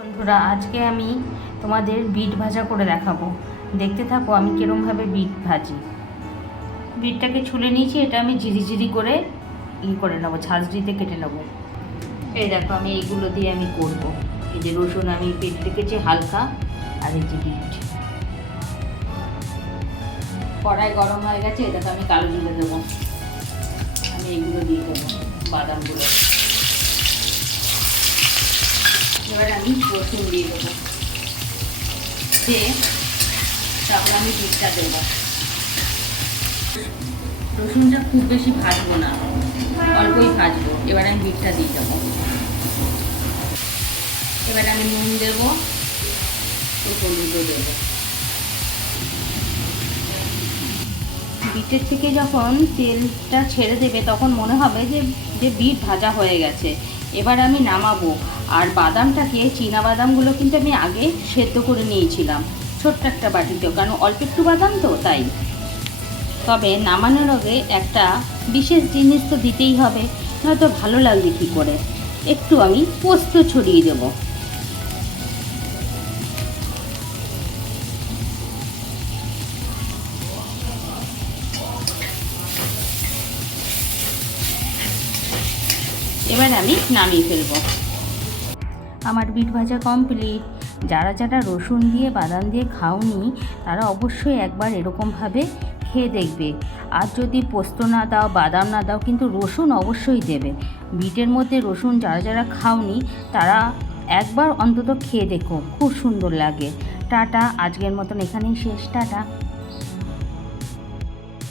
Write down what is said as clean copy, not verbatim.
বন্ধুরা, আজকে আমি তোমাদের বিট ভাজা করে দেখাবো। দেখতে থাকো আমি কিরমভাবে বিট ভাজি। বিটটাকে ছুলে নিয়েছি, এটা আমি ঝিরি করে করে নেবো, ঝাঁঝরিতে কেটে নেবো। এই দেখো আমি এইগুলো দিয়ে আমি করব। এই যে রসুন আমি কেটে রেখেছি হালকা, আর এই যে বিট। কড়াই গরম হয়ে গেছে, এই দেখো আমি কালো জিরে দেবো। আমি এইগুলো দিয়ে দেবো, বাদামগুলো। এবার আমি রসুন দিয়ে দেবো, দিয়ে তারপর আমি বিটটা দেবো। রসুনটা খুব বেশি ভাজবো না, অল্পই ভাজবো। এবার আমি বিটটা দিয়ে দেবো। এবার আমি নুন দেবো, হলুদও দেবো। বিটের থেকে যখন তেলটা ছেড়ে দেবে তখন মনে হবে যে বিট ভাজা হয়ে গেছে। এবার আমি নামাবো। আর বাদামটাকে, চীনা বাদামগুলো কিন্তু আমি আগে সেদ্ধ করে নিয়েছিলাম ছোট্ট একটা বাটিতেও, কারণ অল্প একটু বাদাম তো তাই। তবে নামানোর আগে একটা বিশেষ জিনিস তো দিতেই হবে, নয়তো ভালো লাগবে কী করে। একটু আমি পোস্ত ছড়িয়ে দেবো। এবার আমি নামিয়ে ফেলবো। আমার বিট ভাজা কমপ্লিট। যারা যারা রসুন দিয়ে বাদাম দিয়ে খাওনি তারা অবশ্যই একবার এরকমভাবে খেয়ে দেখবে। আর যদি পোস্ত না দাও, বাদাম না দাও, কিন্তু রসুন অবশ্যই দেবে। বিটের মধ্যে রসুন যারা যারা খাওনি তারা একবার অন্তত খেয়ে দেখো, খুব সুন্দর লাগে। টাটা, আজকের মতন এখানেই শেষ। টাটা।